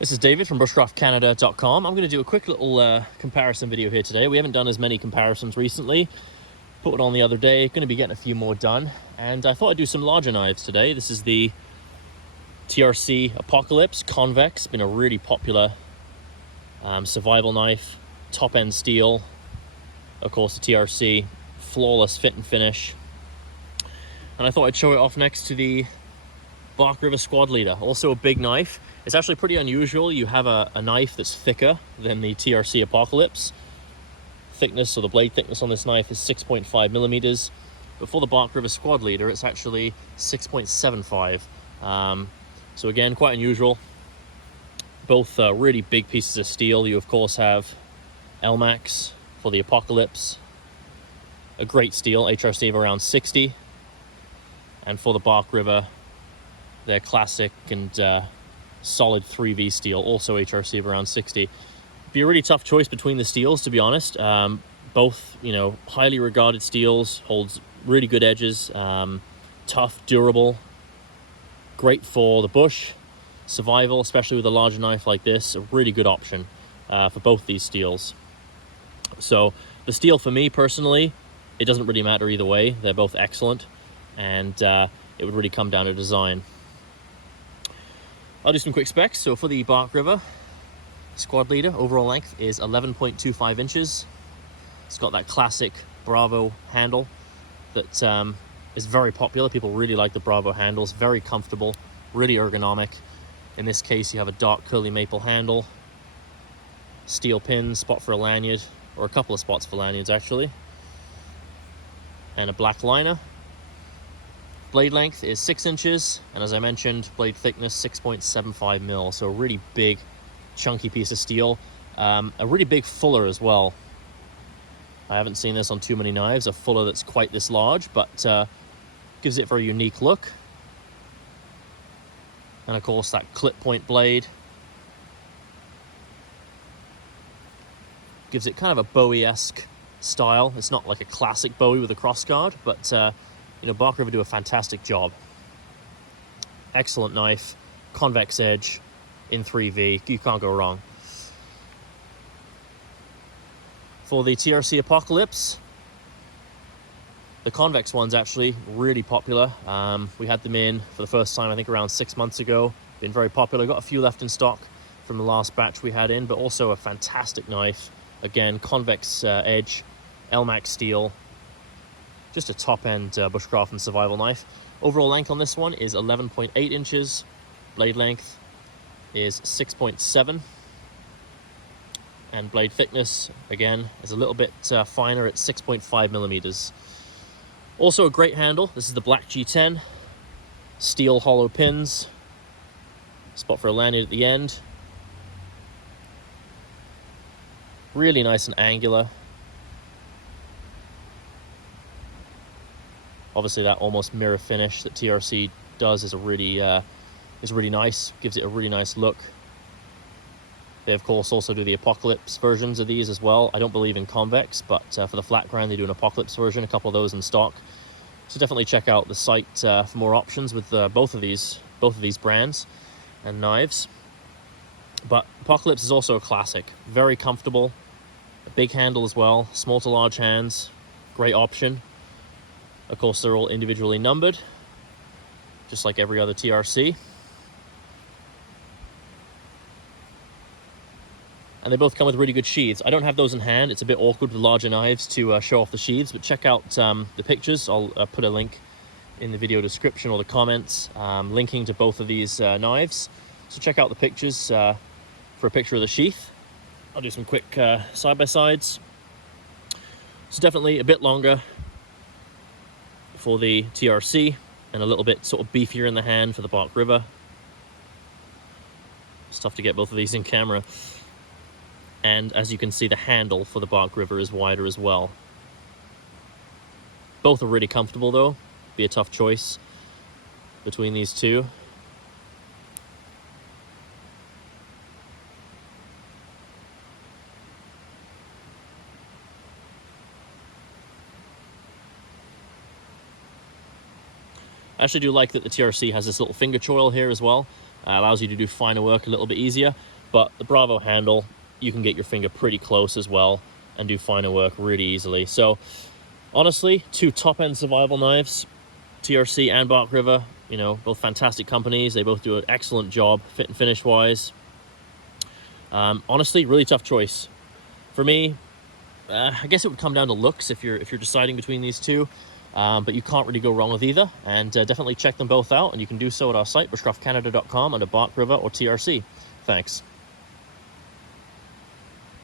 This is David from bushcraftcanada.com. I'm going to do a quick little comparison video here today. We haven't done as many comparisons recently. Put it on the other day. Going to be getting a few more done. And I thought I'd do some larger knives today. This is the TRC Apocalypse Convex. Been a really popular survival knife. Top-end steel. Of course, the TRC. Flawless fit and finish. And I thought I'd show it off next to the Bark River Squad Leader. Also a big knife. It's actually pretty unusual. You have a knife that's thicker than the TRC Apocalypse. Thickness, or the blade thickness on this knife is 6.5 millimeters. But for the Bark River Squad Leader, it's actually 6.75. So again, quite unusual. Both really big pieces of steel. You of course have LMAX for the Apocalypse. A great steel, HRC of around 60. And for the Bark River, their classic and solid 3V steel, also HRC of around 60. Be a really tough choice between the steels, to be honest. Both, highly regarded steels, holds really good edges, tough, durable, great for the bush, survival, especially with a larger knife like this. A really good option for both these steels. So the steel for me personally, it doesn't really matter either way. They're both excellent, and it would really come down to design. I'll do some quick specs. So for the Bark River Squad Leader, overall length is 11.25 inches. It's got that classic Bravo handle that is very popular. People really like the Bravo handles. Very comfortable, really ergonomic. In this case, you have a dark curly maple handle, steel pin, spot for a lanyard, or a couple of spots for lanyards actually, and a black liner. Blade length is 6 inches, and as I mentioned, blade thickness 6.75 mil, so a really big, chunky piece of steel. A really big fuller as well. I haven't seen this on too many knives, a fuller that's quite this large, but gives it a very unique look. And of course, that clip point blade gives it kind of a Bowie-esque style. It's not like a classic Bowie with a crossguard, but Bark River do a fantastic job. Excellent knife, convex edge in 3V, you can't go wrong. For the TRC Apocalypse, the convex one's actually really popular. We had them in for the first time, I think around 6 months ago. Been very popular, got a few left in stock from the last batch we had in, but also a fantastic knife. Again, convex edge, LMAX steel. Just a top-end bushcraft and survival knife. Overall length on this one is 11.8 inches. Blade length is 6.7. And blade thickness, again, is a little bit finer at 6.5 millimeters. Also a great handle. This is the Black G10. Steel hollow pins. Spot for a lanyard at the end. Really nice and angular. Obviously, that almost mirror finish that TRC does is really nice. Gives it a really nice look. They, of course, also do the Apocalypse versions of these as well. I don't believe in convex, but for the flat grind, they do an Apocalypse version, a couple of those in stock. So definitely check out the site for more options with both of these brands and knives. But Apocalypse is also a classic. Very comfortable. A big handle as well. Small to large hands. Great option. Of course, they're all individually numbered, just like every other TRC. And they both come with really good sheaths. I don't have those in hand. It's a bit awkward with larger knives to show off the sheaths, but check out the pictures. I'll put a link in the video description or the comments linking to both of these knives. So check out the pictures for a picture of the sheath. I'll do some quick side-by-sides. So definitely a bit longer for the TRC, and a little bit sort of beefier in the hand for the Bark River. It's tough to get both of these in camera. And as you can see, the handle for the Bark River is wider as well. Both are really comfortable though. Be a tough choice between these two. I actually do like that the TRC has this little finger choil here as well. allows you to do finer work a little bit easier. But the Bravo handle, you can get your finger pretty close as well and do finer work really easily. So honestly, 2 top-end survival knives, TRC and Bark River, you know, both fantastic companies. They both do an excellent job fit and finish wise. Honestly, really tough choice for me. I guess it would come down to looks if you're deciding between these two, but you can't really go wrong with either. And definitely check them both out, and you can do so at our site, bushcraftcanada.com, under Bark River or TRC. Thanks.